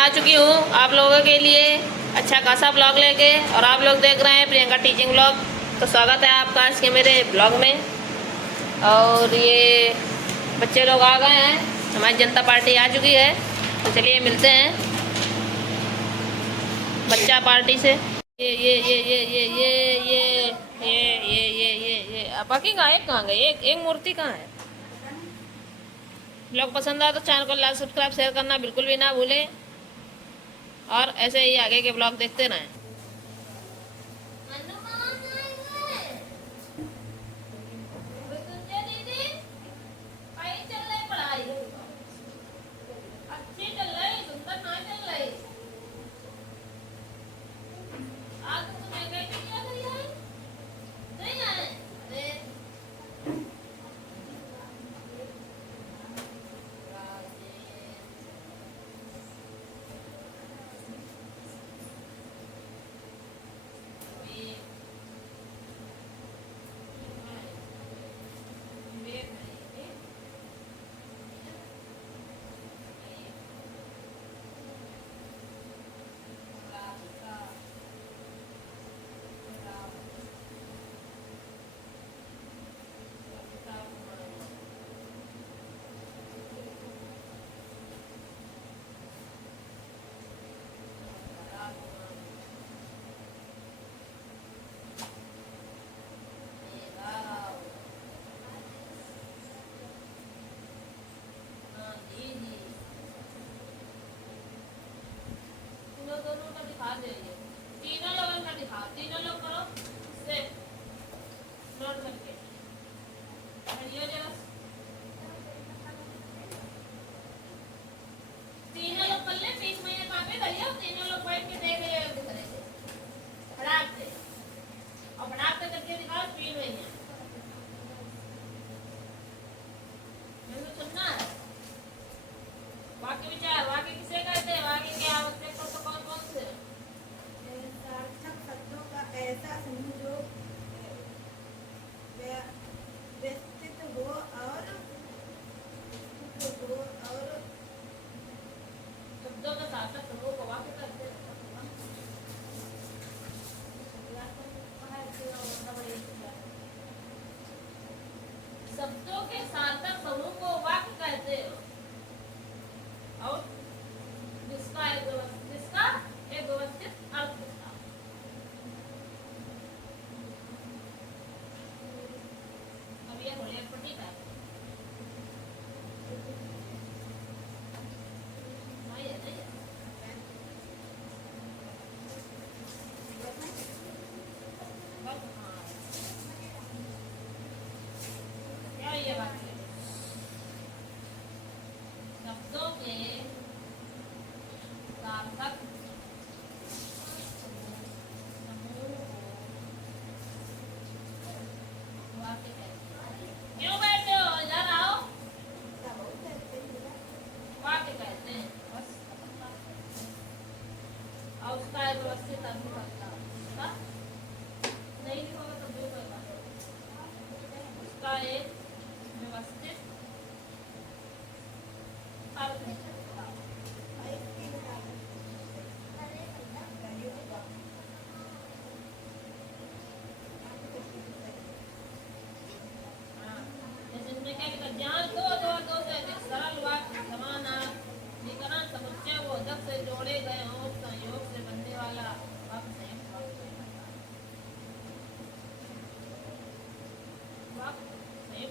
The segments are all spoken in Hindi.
आ चुकी हूँ आप लोगों के लिए अच्छा खासा ब्लॉग लेके, और आप लोग देख रहे हैं प्रियंका टीचिंग ब्लॉग। तो स्वागत है आपका आज के मेरे ब्लॉग में। और ये बच्चे लोग आ गए हैं, हमारी जनता पार्टी आ चुकी है। तो चलिए मिलते हैं बच्चा पार्टी से। ये बाकी कहाँ, एक कहाँ गई, एक मूर्ति कहाँ है। ब्लॉग पसंद आए तो चैनल को लाइक सब्सक्राइब शेयर करना बिल्कुल भी ना भूलें, और ऐसे ही आगे के ब्लॉग देखते रहें। तीनों लोगों का दिखा, तीनों लोग करो से नोट करके तीनों लोग कर ले। बीच में ये कापी धरियो, तीनों लोग बैठ के देख रहे हो दिख रहे थे फटाक से, और फटाक से करके दिखाओ स्पीड में ही। मैंने सुनना है बाकी विचार, बाकी किसे कहते हैं, बाकी क्या आवश्यक तो कौन कौन से सार्थक शब्दों का ऐसा समूह जो व्यवस्थित हो और शब्दों का सार्थक समूह को वाक्य कहते हैं। शब्दों के सार्थक समूह को वाक्य कहते हैं, और जिसका एक व्यवस्थित अर्थ होता है। अब ये होली पट्टी का क्या ये बात है, शब्दों के सार्थक समूह को वाक्य कहते हैं। क्यों बैठे हो, इधर आओ। वाक्य कहते हैं बस, और उसका एक व्यवस्थित अर्थ होता है। उसका नहीं लिखोगे तो जो कोई बात नहीं। उसका एक व्यवस्थित अर्थ होता है। जैसे इसमें क्या लिखा, जहाँ दो से अधिक सरल वाक्य समानाधिकरण समुच्चय बोधक से जोड़े गए हों, उस संयोग से बनने वाला वाक्य संयुक्त वाक्य कहलाता है। वाक्य संयुक्त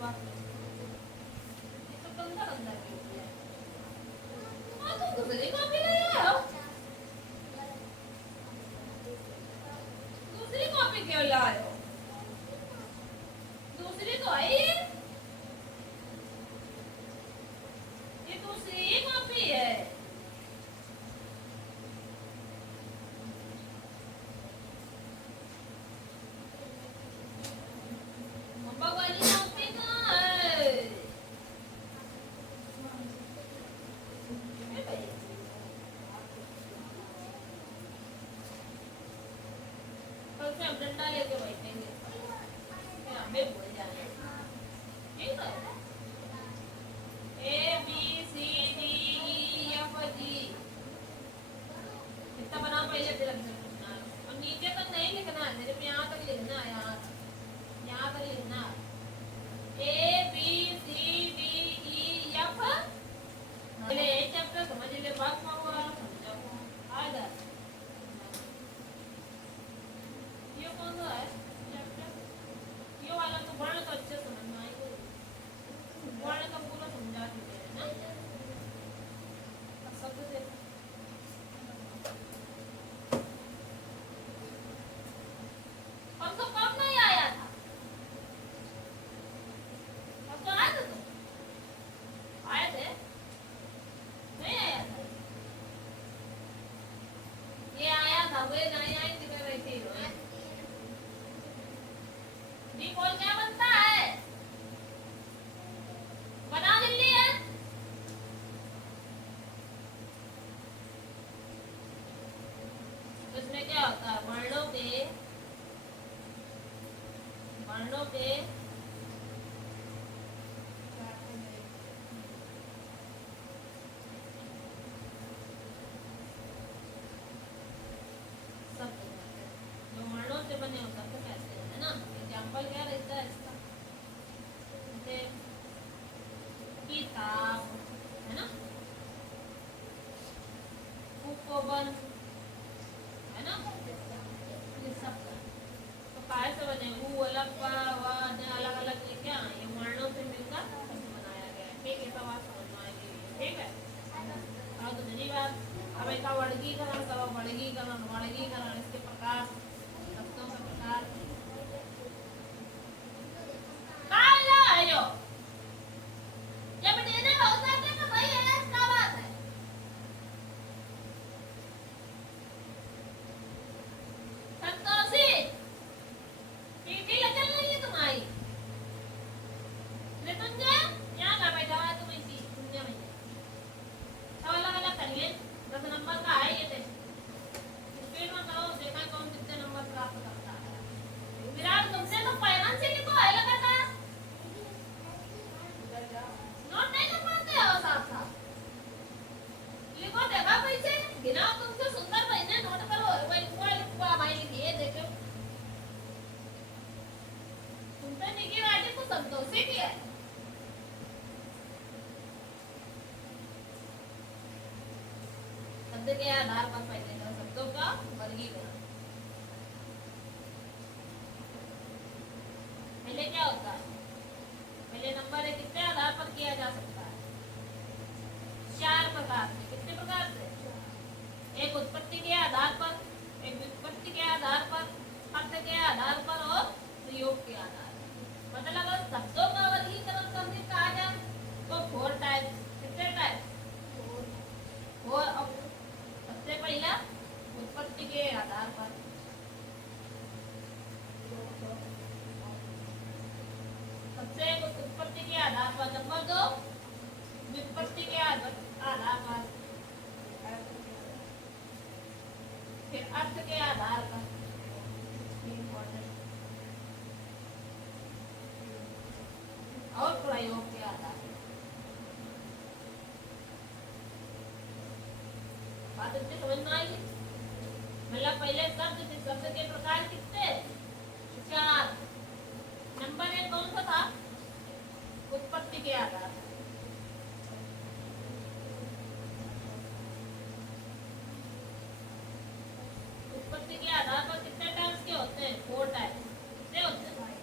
बात नहीं। ये सब गंदा गंदा क्यों किया है? तुम दूसरी कॉपी ले आए हो? दूसरी कॉपी क्यों लाए हो? दूसरी तो है ये दूसरी ही कॉपी है। मम्मा वाली कॉपी कहाँ है? ए भाई, कल से हम डंडा लेके बैठेंगे, फिर हमें भूल जाए। ठीक है? A B C D E F G इतना बनाओ पहले, फिर अक्षर लिखना है। और नीचे तक नहीं लिखना है, सिर्फ यहाँ तक लिखना है। यहाँ तक लिखना है। A B C D E F पहले एक चैप्टर समझ ले, बात में हुआ समझो आएगा। ये कौन सा है चैप्टर? ये वाला तो वर्ण तो अच्छे समझ में आएगा, वर्ण का पूरा समझा चुके हैं ना। अब शब्द देखो, हमको कब नहीं आया था? अब तो आए थे तुम? आए थे? नहीं आया था? ये आया था, वे नहीं आई दिखा रही थी हीरोइन। डी बोल क्या बनता है? बना दिल्ली है। इसमें क्या होता है? वर्णों के शब्द जो वर्णों से बने हो शब्द कहते हैं, है ना। एग्जाम्पल क्या रहता है इसका? जैसे किताब, है ना, उपवन, है ना, ये सब तो काय से बने? ऊ अलग पा वा ने अलग अलग ये क्या, ये वर्णों से मिलकर शब्द बनाया गया है। ठीक है, सब बात समझ में आएगी। ठीक है, और दूसरी बात, अब एक वर्गीकरण करो। वर्गीकरण इसके प्रकार, शब्दों का प्रकार काला है जो जब देने होता है तो भाई है, क्या बात है? संतोषी टीटी लगन नहीं है तुम्हारी? मृत्युंजय यहाँ का बैठा है, तुम इसी दुनिया में सब अलग अलग करिए। 10 नंबर का है ये टेस्ट, स्पीड में करो, देखा कौन कितने नंबर प्राप्त करता है। विराट तुमसे तो पैमान से लिखो है लगातार, नोट नहीं कर पाते हो साथ साथ। लिखो, देखा पैसे गिनाओ, तुमसे सुंदर महीने नोट करो। भाई लिखिए, देखो तुमसे निकी राजी को संतोषी की है। शब्द के आधार पर पहले दो शब्दों का वर्गीकरण। पहले क्या होता है? पहले नंबर है, कितने आधार पर किया जा सकता है? 4 प्रकार से। कितने प्रकार से? एक उत्पत्ति के आधार पर, एक व्युत्पत्ति के आधार पर, अर्थ के आधार पर और प्रयोग के आधार पर। मतलब अगर शब्दों का वर्गीकरण करने कहा जाए तो 4 टाइप। कितने टाइप? 4। सबसे पहला उत्पत्ति के आधार पर, सबसे उत्पत्ति के आधार पर। नंबर 2 व्युत्पत्ति के आधार पर, फिर अर्थ के आधार पर, और प्रयोग के आधार पर। बात इतनी समझ में आएगी? मतलब पहले शब्द के प्रकार कितने? 4। नंबर 1 कौन सा था? उत्पत्ति के आधार पर। उत्पत्ति के आधार पर कितने टाइप्स के होते हैं? 4 टाइप्स। कितने होते हैं?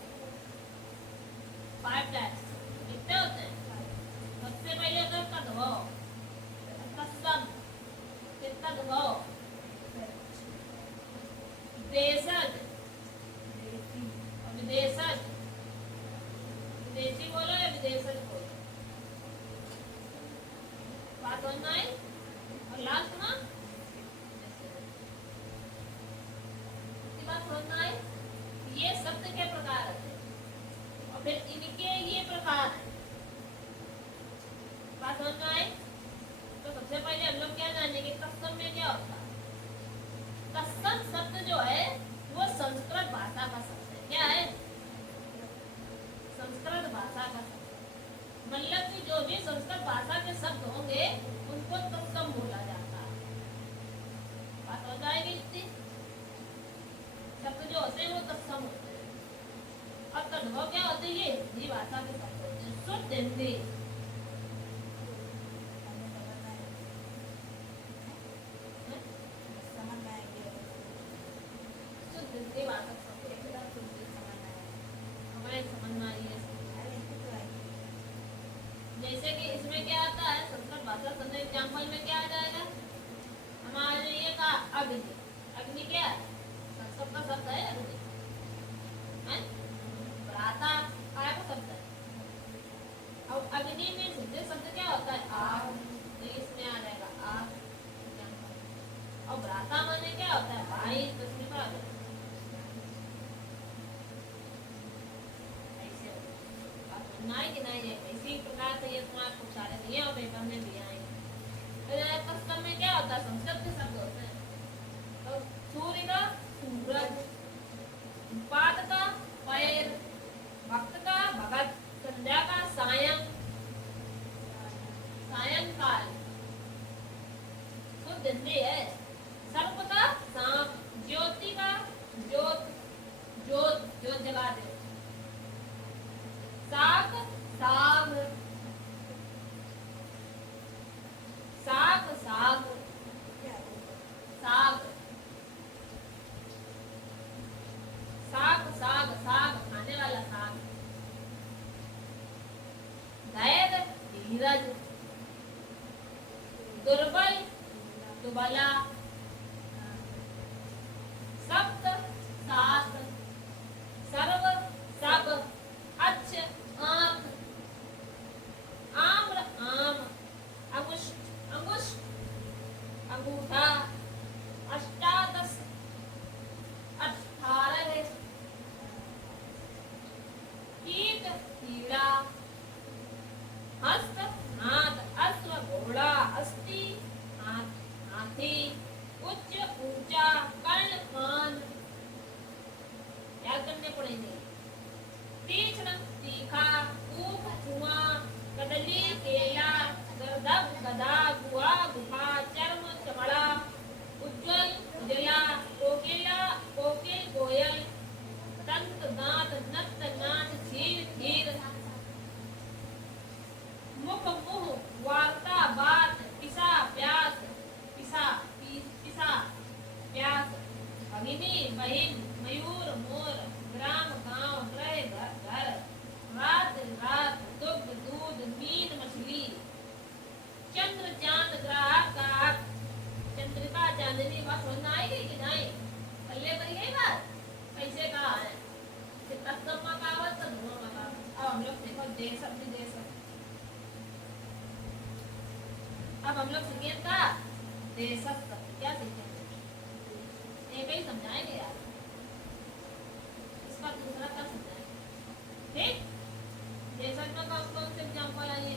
5 टाइप्स। विदेशी बोलो या विदेशज बोलो, बात समझ में आई। और लास्ट ना बात समझ में आई। ये शब्द के प्रकार है और फिर इनके ये प्रकार है। बात समझ में आई। तो सबसे पहले हम लोग क्या जानेंगे, तत्सम में क्या होता है। तत्सम शब्द जो है वो संस्कृत भाषा का शब्द है। क्या है? संस्कृत भाषा का शब्द। मतलब कि जो भी संस्कृत भाषा के शब्द होंगे उनको तत्सम बोला जाता है। बात हो जाएगी इतनी। शब्द जो होते हैं वो तत्सम होते हैं। और तद्भव क्या होते हैं? ये हिंदी भाषा के शब्द होते हैं, शुद्ध हिंदी। शुद्ध हिंदी भाषा के शब्द हमें समझ में आई है। जैसे कि इसमें क्या आता है, संस्कृत भाषा शब्द एग्जाम्पल में क्या आ जाएगा हमारे ये का अग्नि। अग्नि क्या है? संस्कृत का शब्द है अग्नि। भ्राता काय का शब्द है। और अग्नि में सिद्धे शब्द क्या होता है? आग। तो इसमें आ जाएगा आग। और भ्राता माने क्या होता है? भाई। तो इसमें क्या होता है? ऐसे नहीं कि नहीं है। इसी प्रकार से ये तुम्हारे खूब सारे दिए और पेपर में भी आएंगे। तत्सम में क्या होता है? संस्कृत के शब्द होते हैं। तो सूर्य का सूरज, पाद का पैर, भक्त का भगत, संध्या का सायं, सायंकाल। शुद्ध हिंदी है। सर्प का सांप, ज्योति का ज्योत, ज्योत ज्योत जगा दे। साग साग, साग साग, साग साग साग साग खाने वाला साग। धैर्य धीरज, दुर्बल दुबला, सप्त सात, सर्व सब, अच्छ आंख, आम्र आम, अंगुष्ठ अंगुष्ठ, अंगूठा, अष्टादश 18, कीट कीड़ा, हस्त हाथ, अश्व घोड़ा, अस्थि हाथी, उच्च ऊंचा, कर्ण कान। याद करने पड़ेंगे। तीक्ष्ण तीखा, ऊख धुआं, कदली केला, गर्दभ गधा, गुहा गुफा, चर्म चमड़ा, उज्ज्वल उजला, कोकिला कोकिल कोयल, दंत दांत, नत नाट, झील धीर, मुख मुह, वार्ता बात, पिसा प्यास, पिसा पिसा प्यास, भगिनी बहिन, मयूर मोर, ग्राम गांव, ग्रह घर घर, रात रात, दुग्ध दूध, मीन मछली, चंद्र चांद, ग्राहक ग्राहक, चंद्रिका चांदनी। बात समझ आएगी कि नहीं? पल्ले पर यही बात कैसे कहा है? तत्सम का कहावत तो धुआं का कहावत। अब हम लोग देखो देशज विदेशज। अब हम लोग सीखेंगे का देशज शब्द। क्या सीखेंगे? एक ही समझाएंगे यार, इसका दूसरा क्या समझाएंगे? ठीक। देशज में कौन कौन से एग्जाम्पल आइए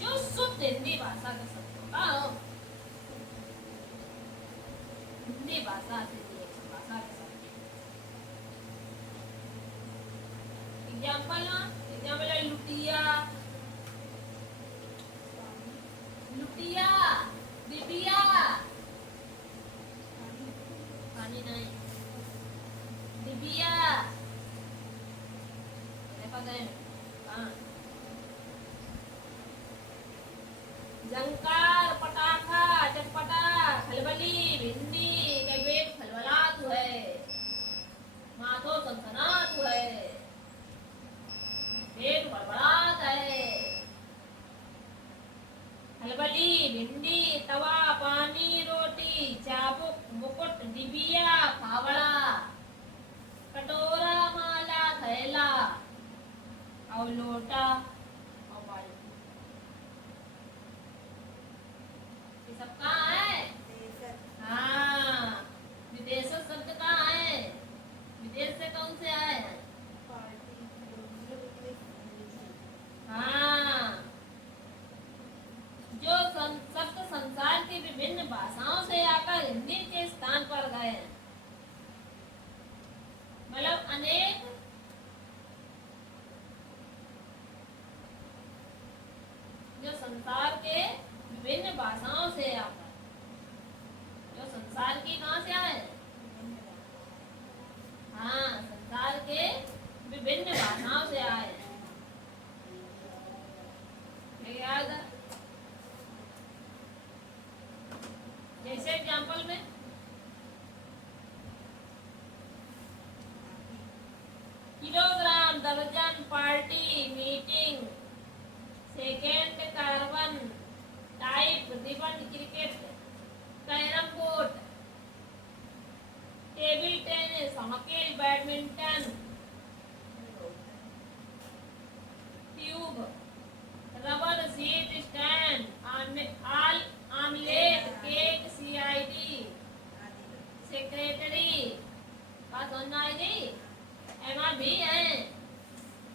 जो शुद्ध हिंदी भाषा के शब्द हो, हिंदी भाषा से भाषा के शब्द। एग्जाम्पल है लुटिया, लुटिया, डिबिया, पानी नहीं, डिबिया, जंकार, पटाखा, चटपटा, खलबली, भिंडी, कई पेट खलबलात है, माथो सनसनात है, पेट बड़बड़ात है। खलबली, भिंडी, तवा, पानी, रोटी, चाबुक, मुकुट, डिबिया, फावड़ा, कटोरा, माला, थैला। और लोटा और बाल्टी। ये सब कहाँ है? देशक हाँ, विदेशक शब्द कहाँ है? विदेश से कौन से आए हैं? पार्टी हाँ, जो शब्द संसार की विभिन्न भाषाओं से आकर हिंदी के स्थान पर गए हैं। मतलब अनेक जो संसार के विभिन्न भाषाओं से आकर, जो संसार की कहाँ से आए? हाँ, संसार के विभिन्न भाषाओं से आए हैं। याद है? जैसे एग्जाम्पल में किलोग्राम, दर्जन, party, meeting, second, carbon, type, ribbon, cricket, carrom board, table tennis, hockey, badminton, tube, rubber seat stand, omelette, cake, CID, secretary, बात समझ में आएगी? एमा भी है।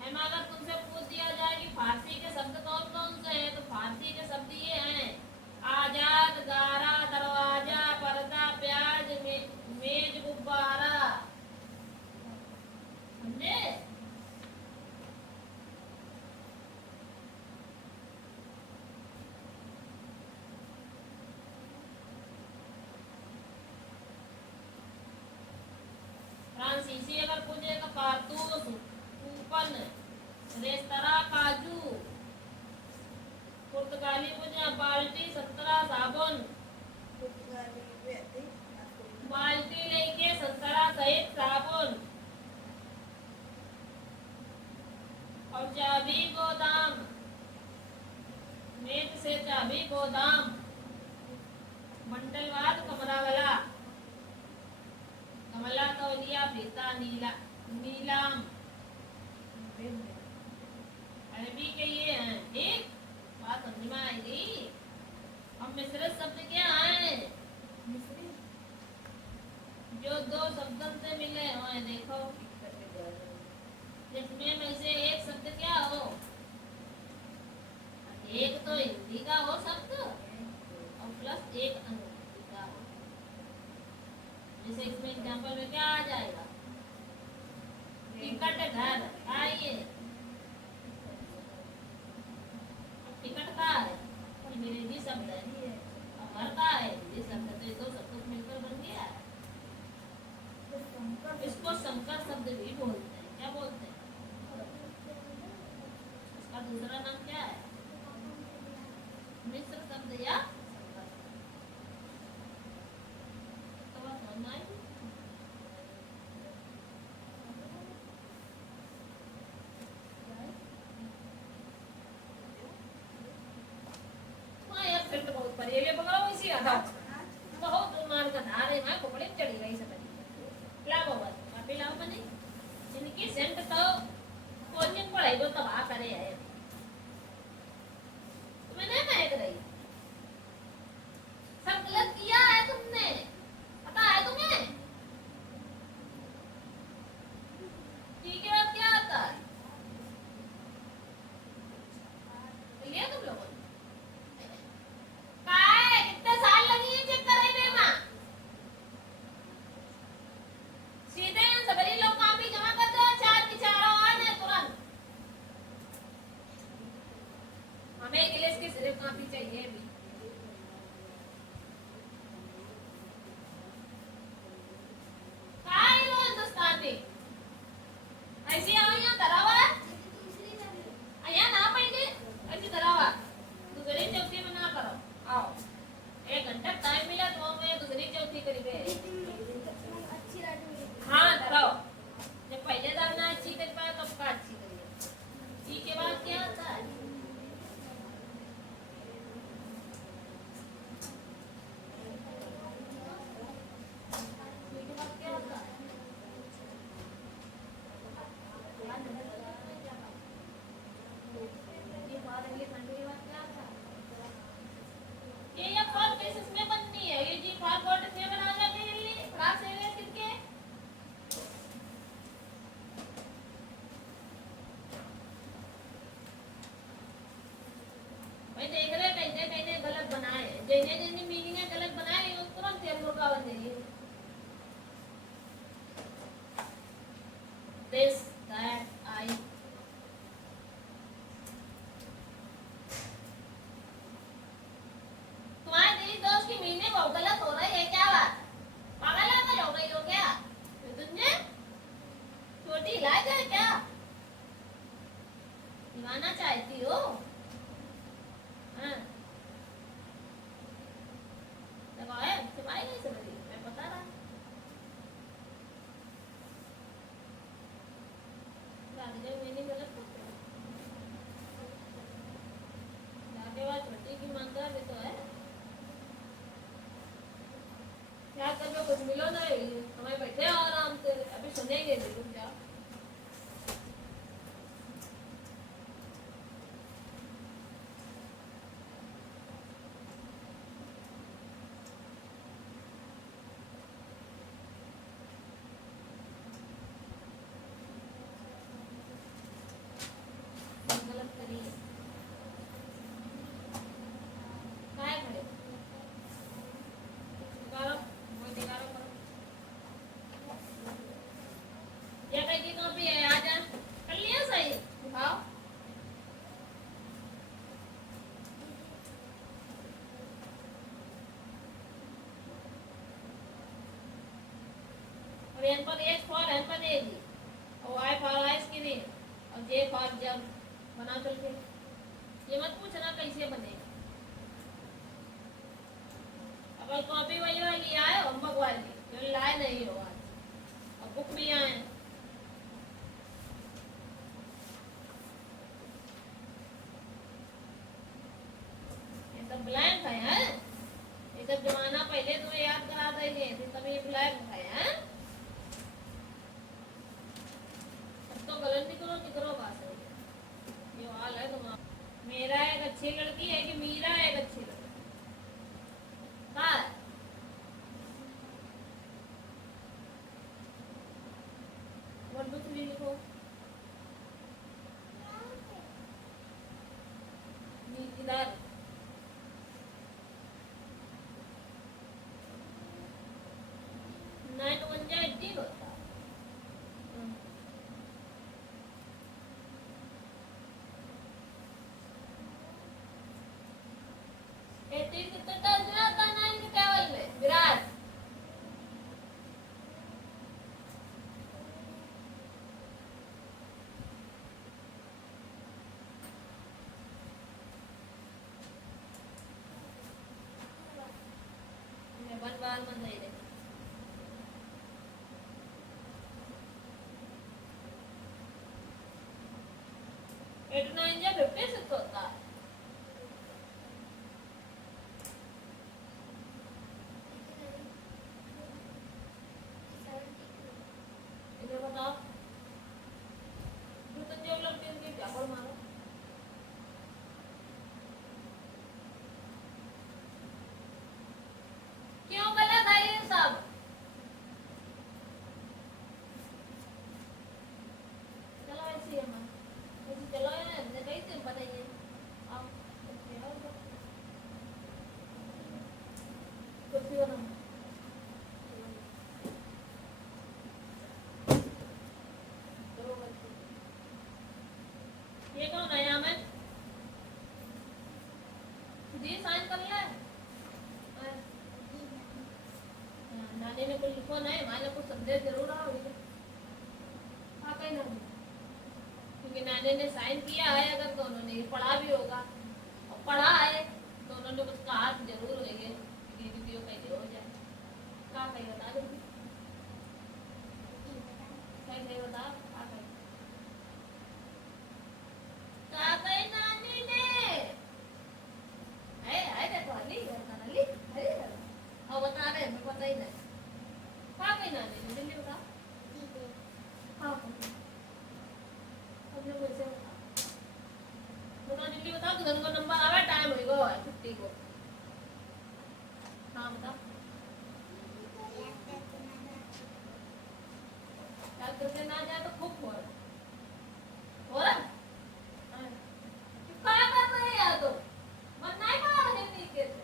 एमा अगर तुमसे पूछ दिया जाए कि फारसी के शब्द कौन कौन से हैं, तो फारसी के शब्द ये हैं: आजाद, गारा, दरवाजा, पर्दा, प्याज, मेज, गुब्बारा। समझे? फ्रांसीसी अगर पूछेगा कारतूस, कूपन, रेस्तरा, काजू। पुर्तगाली पूछे बाल्टी, संतरा, साबुन। बाल्टी लेके संतरा सहित साबुन और चाबी गोदाम, मेज से चाबी गोदाम। मंडलवाद, कमरा वाला, कमला, तौलिया, फीता, नीलाम। अरबी के ये हैं। ठीक, बात समझ में आएगी? अब मिश्रित शब्द क्या है? जो दो शब्दों से मिले हो, देखो जिसमें में से एक शब्द क्या हो? एक तो हिंदी का हो शब्द और प्लस एक अंग्रेजी का हो। जैसे इसमें एग्जाम्पल में क्या आ जाएगा? टिकट घर, आइए। टिकट का है अंग्रेजी शब्द है और घर का है हिंदी शब्द, तो ये दो शब्द मिलकर बन गया। इसको संकर शब्द भी बोलते हैं। क्या बोलते हैं? इसका दूसरा नाम क्या है? मिश्र शब्द या संकर शब्द। तो बात समझ में आएगी? हाँ यार, फिर तो बहुत परेले पकड़ो इसी आधा बहुत मार का धारे मैं पकड़े चढ़ी गई सकती लाओ बस माफी लाओ बने इनकी सेंट तो कोचिंग पढ़ाई को तबाह करे है। तुम्हें नहीं महक रही? सब गलत किया है तुमने, पता है तुम्हें? ठीक है, अब क्या आता है? लिया तुम लोगों ने? कितने साल लगी है चेक कराने में? सीधे सभी लोग कॉपी जमा कर दो, चार की चारों आ जाए तुरंत। हमें इंग्लिश की सिर्फ कॉपी चाहिए भी। काय लो हिंदुस्तानी ऐसी आओ यहाँ धरावा यहाँ ना पहले ऐसी धरावा दूसरी चौथी में ना करो। आओ, एक घंटा टाइम मिला तो मैं दूसरी चौथी करी हाँ धराओ। जब पहले धरना अच्छी कर पाए तब का अच्छी करिए। ई के बाद क्या होता है? जेने जेने मीनिंग गलत बनाए वो तुरंत तेल मुर्गा बन जाइए this that I तुम्हारे दीदी दोस्त की मीनिंग बहुत गलत हो रही है क्या बात पागल हो गई हो क्या तुमने छोटी इलाज है क्या दिवाना चाहती हो हाँ लगाया तुम्हारी नहीं समझी मैं बता रहा मैंने गलत जाके बाद छोटी की मांगा भी तो है क्या कर लो कुछ मिलो ना हमें बैठे हो आराम से अभी सुनेंगे नहीं रुक जाओ गलत करिए काय खड़े निकालो वो निकालो करो ये कहीं की कॉपी है आ जा कर लिया सही दिखाओ और एन पर एच फॉर एन पर ए जी और आई फॉर आइसक्रीम और जे फॉर जब बना चल के ये मत पूछना कैसे बने अगर कॉपी वही वाली आए होमवर्क वाली जो लाए नहीं हो आज और बुक भी आए ये सब ब्लैंक है हैं ये सब जमाना पहले तुम्हें याद करा देंगे फिर तुम ये ब्लैंक है हैं अब तो गलत निकलो बात है ये हाल है तुम्हारा मेरा एक अच्छी लड़की है कि मीरा एक अच्छी लड़की हाँ 1 2 3 लिखो इधर 9 1 जा 18 होता कितने टर्न में आता है 9 के टेबल में विराट मैं बार मन नहीं रहे 8 9 जा 56 होता है बताओ तुम लोग टीम की क्या बोल मारो क्यों गलत है ये सब चलो ऐसे ही हम ऐसे चलो यार कैसे बताइए आप कुछ भी बनाओ ये कौन है यहाँ में जी साइन कर ले नानी ने कुछ लिखो नहीं माने कुछ संदेश जरूर आओ हाँ कहीं ना क्योंकि नानी ने साइन किया है अगर तो उन्होंने पढ़ा भी होगा और पढ़ा है तो उन्होंने कुछ कहा जरूर होंगे दीदी कैसे हो जाए क्या कहीं बता दो कहीं बता नानी ने है देखो अली बता रहे मैं पता ही नहीं कहाँ गई नानी ने जल्दी बता हाँ अब लोग वैसे बता जल्दी बताओ किधर का नंबर आवे टाइम होएगा छुट्टी को हाँ बता याद करके ना जाए तो खूब हो रहा क्या कर रहे हैं यार तो मन नहीं मार रहे नीचे से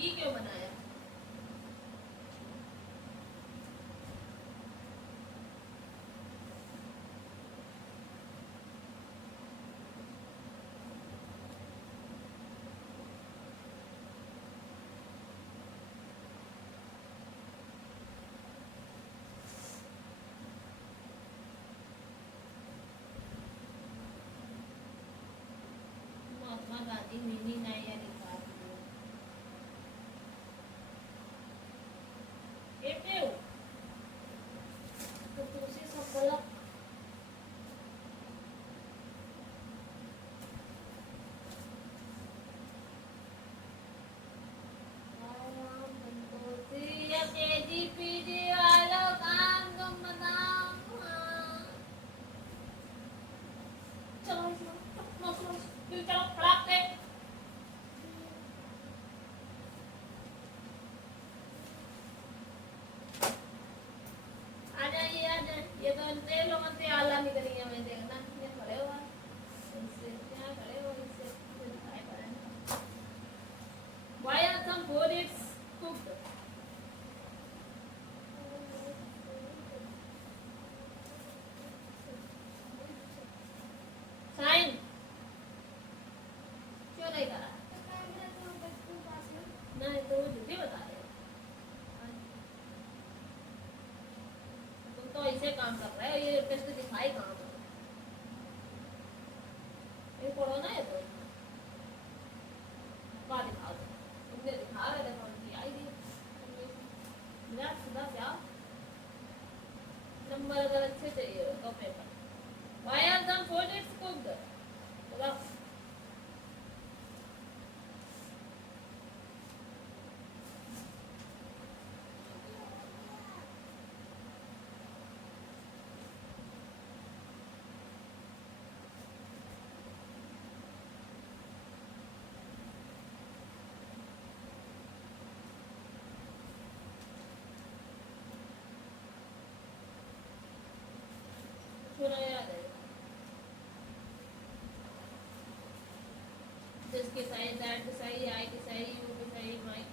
ये क्यों बनाया? महात्मा गांधी मिनी नाया लिखा एटे तो तुझे संबला केजीपीडी वालों काम तुम बताओ। चलो चलो चलो चलो फटाक से आ जाइए ये तो अंते लोग अंते आला निकल गया मैं देखना ये खड़े हुआ इससे क्या खड़े हो इससे दिखाई पड़ा। Why are some food it's cooked? Sign क्यों नहीं करा? नहीं तो झूठी बता रहे हो। तुम तो ऐसे काम कर रहे हो ये टेस्ट दिखाई कहाँ पर? ये पढ़ो ना ये तो क्या दिखा दो तुमने दिखा रहे थे कौन सी आई थी मेरा सीधा क्या नंबर अगर अच्छे चाहिए तो paper Why are some food it's cooked? बोला सुना याद है जिसकी सही दैट की सही आई की सही यू की सही माई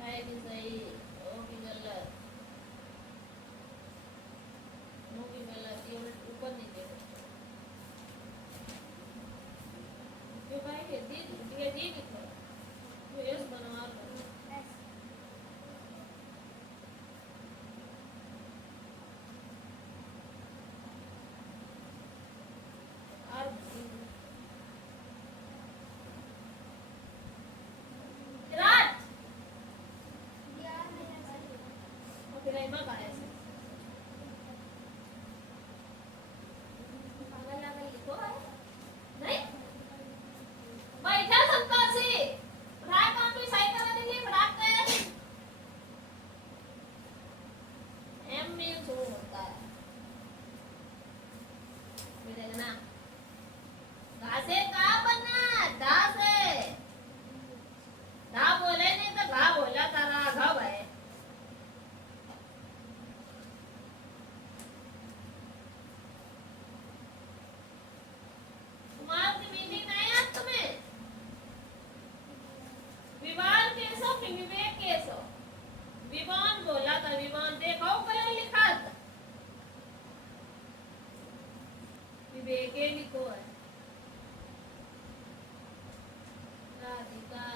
है की सही ओ की गलत नो की गलत ये ऊपर नीचे क्यों भाई ये दी लिखो तो यस बनवा लो और विराट और फिर इमा का है पागल लागल लिखो है नहीं बैठा संतोषी पढ़ाई काम भी सही करा दीजिए पढ़ाते एम मीन जो होता है मिलेगा ना घासे का बना धा से धा बोले नहीं तो घा बोला तारा घव है तुम्हारा की मीनिंग नहीं है तुम्हें विवान केसो कि विवेक केसो विवान बोला था विवान देखो कल लिखा था विवेके लिखो है राधिका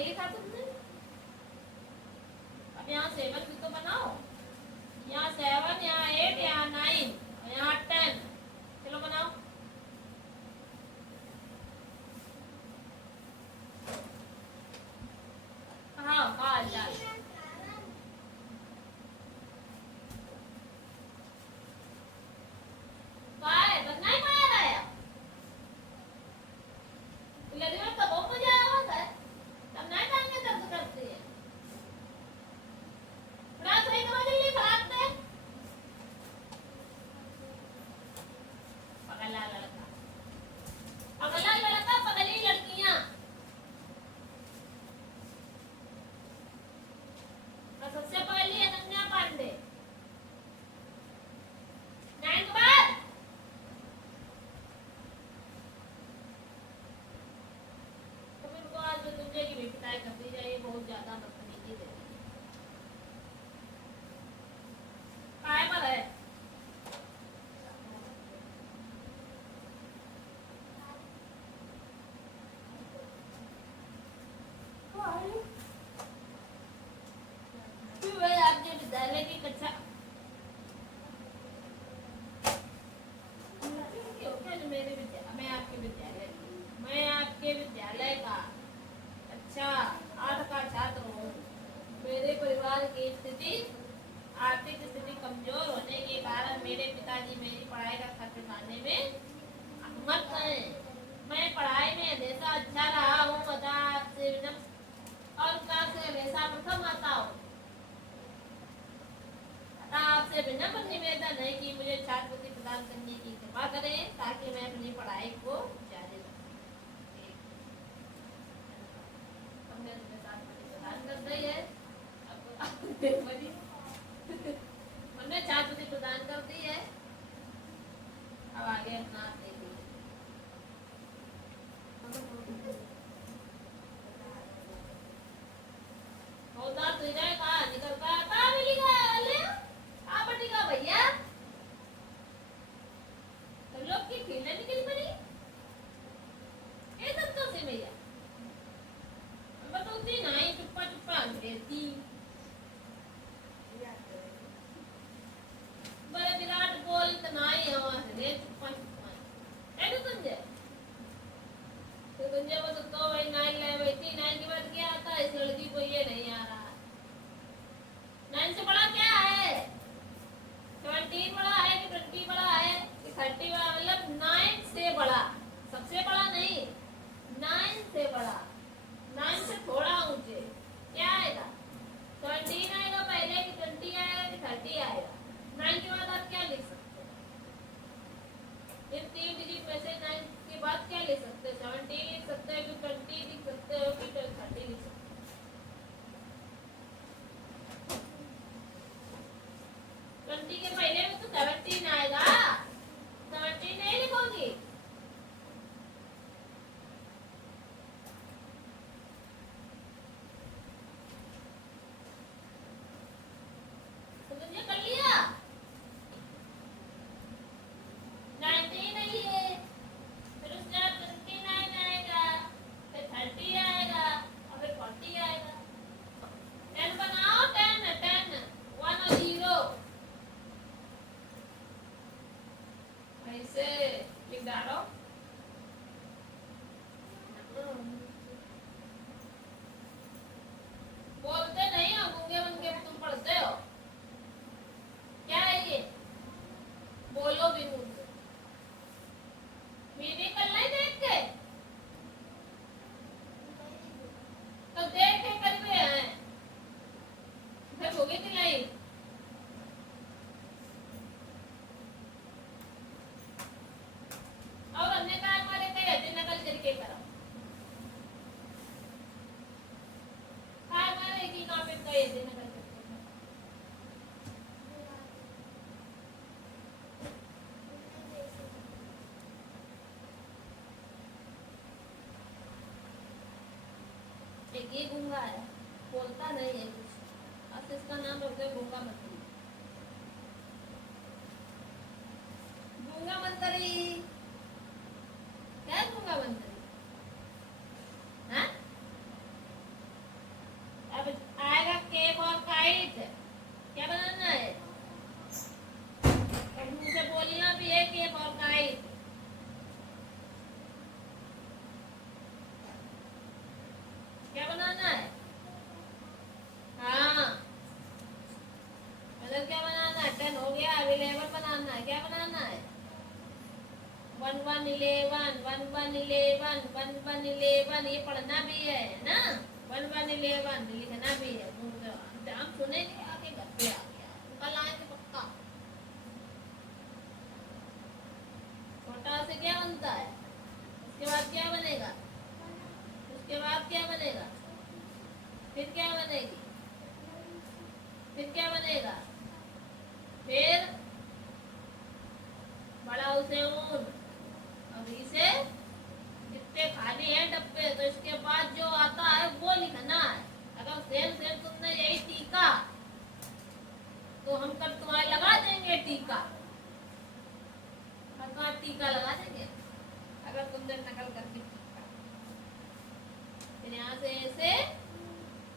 ये लिखा तुमने? अब यहाँ 7 भी तो बनाओ। यहाँ 7, यहाँ 8, यहाँ 9, यहाँ 10। चलो बनाओ। हाँ, हाल चाल काय बनना ही पड़ा है। लगी में तो बहुत मजा आया होता है। तब नहीं टांगे दर्द करती है। बड़ा सही करो जल्दी खराब दे। पगला लड़का, पगला लड़का, पगली लड़कियां। और सबसे पहली अनन्या पांडे। 9 के बाद तो फिर को आज जो तुमसे की भी पिटाई करती जाइए, बहुत ज्यादा बदतमीजी दे रही है। काय पर है? क्यों है आपके विद्यालय की कक्षा? क्यों क्या जो मेरे विद्यालय, मैं आपके विद्यालय का अच्छा 8 का छात्र हूँ। मेरे परिवार की स्थिति, आर्थिक स्थिति कमजोर होने के कारण मेरे पिताजी मेरी पढ़ाई का खर्च उठाने में मत करें। मैं पढ़ाई में हमेशा अच्छा रहा हूँ, बता आपसे विनम्र और क्लास से हमेशा प्रथम आता हूँ। आपसे विनम्र निवेदन है कि मुझे छात्रवृत्ति प्रदान करने की कृपा करें ताकि मैं अपनी पढ़ाई को जारी रख सकूं। हमने तुम्हें छात्रवृत्ति प्रदान कर दी है। हमने छात्रवृत्ति प्रदान कर दी है। अब आगे अपना आप देखिए। होता तो इधर कहाँ निकलता है? कहाँ मिलेगा? ले आ बटेगा भैया। तुम लोग की खेलने निकली पड़ी? ये सब तो से भैया। बताती नहीं, चुप्पा चुप्पा अंग्रेजी। बड़े विराट बोल तो नहीं हो रे, चुप्पा चुप्पा। है तो तुझे? तो तुझे वो तो भाई 9 ले बैठी, 9 के बाद क्या आता है? इस लड़की को ये नहीं आ रहा। 9 से बड़ा क्या है? 17 बड़ा है कि 20 बड़ा है कि 30 बड़ा? मतलब 9 से बड़ा, सबसे बड़ा नहीं, 9 से बड़ा, 9 से थोड़ा ऊंचे क्या आएगा? 17 आएगा पहले कि 20 आएगा कि 30 आएगा? 9 के बाद आप क्या लिख सकते हैं? इन 3 डिजिट में से 9 के बाद क्या लिख सकते हैं? 17 लिख सकते हैं कि 20 लिख सकते हो कि 30 लिख सकते हो? 20 के पहले में तो 17 आएगा। 17 नहीं लिखोगी? तो तुमने कर लिया? 19 नहीं है, फिर उसके बाद 29 आएगा, फिर 30 आएगा और फिर 40 आएगा। 10 बनाओ, 10 10 1 और 0 ऐसे लिख डालो। बोलते नहीं हो, गूंगे बन के तुम पढ़ते हो। क्या है ये? बोलो भी मुंह से। मीनिंग कर नहीं देख के? तो देख के कर भी है फिर होगी कि नहीं? और अन्य कार मारे कई हते नकल करके करो। कार मारे की कॉपी कई हते नकल करके करो। एक ये गूंगा है, बोलता नहीं है कुछ। अब इसका नाम रख दो गूंगा मंत्री। गूंगा मंत्री क्या? गूंगा मंत्री हाँ? बनाना है? हाँ, मतलब क्या बनाना है? 10 हो गया, अब 11 बनाना है। क्या बनाना है? 1 1 11, 1 1 11, 1 1 11, ये पढ़ना भी है ना? 1 1 11 लिखना भी है। हम सुने नहीं, आगे घर पे आ गया, कल आएंगे पक्का। छोटा से क्या बनता है? उसके बाद क्या बनेगा? उसके बाद क्या बनेगा? फिर क्या बनेगी? फिर क्या बनेगा? फिर बड़ा उसे ऊन। अभी से जितने खाली है डब्बे, तो इसके बाद जो आता है वो लिखना है। अगर सेम सेम तुमने यही टीका, तो हम कल तुम्हारे लगा देंगे टीका। हम तुम्हारा टीका लगा देंगे अगर तुमने नकल करके टीका। फिर यहाँ से ऐसे,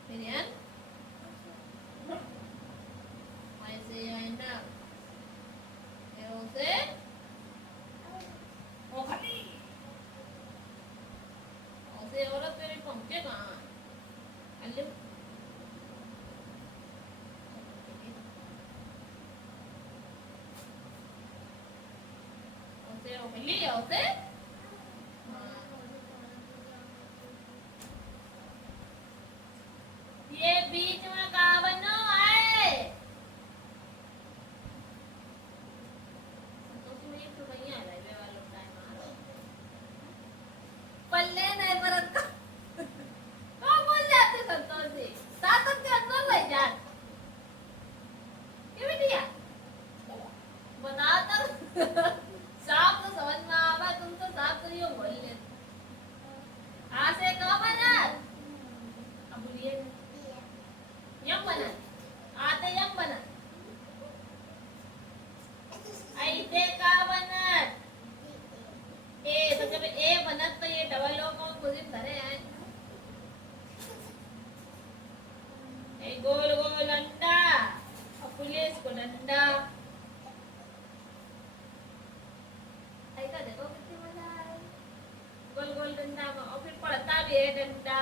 फिर यहाँ ऐसे आएगा, फिर उसे वो खाली ऐसे। औरत तेरे पहुंचे कहाँ? अल्लू उसे वो मिली है उसे। ये बीच में कहाँ बनो आए? संतोष में एक तो नहीं आ रहा है, वे वाला टाइम आ रहा है। पल्ले नहीं परत का तो बोल जाते संतोष जी, ताकत के अंदर रह जा। क्यों बिटिया? बता तो साफ तो समझ में आवा, तुम तो साफ तो यूं बोल ले। आसे कहाँ बना? अब बोलिए यम बना, आते यम बना। ऐसे कहाँ बना? ए तो जब ए बनत तो ये डबल ओ कौन कुछ धरे हैं? ए गोल गोल अंडा और पुलिस को डंडा। ऐसा देखो कितनी मजा है। गोल गोल डंडा में और फिर पड़ता भी है डंडा।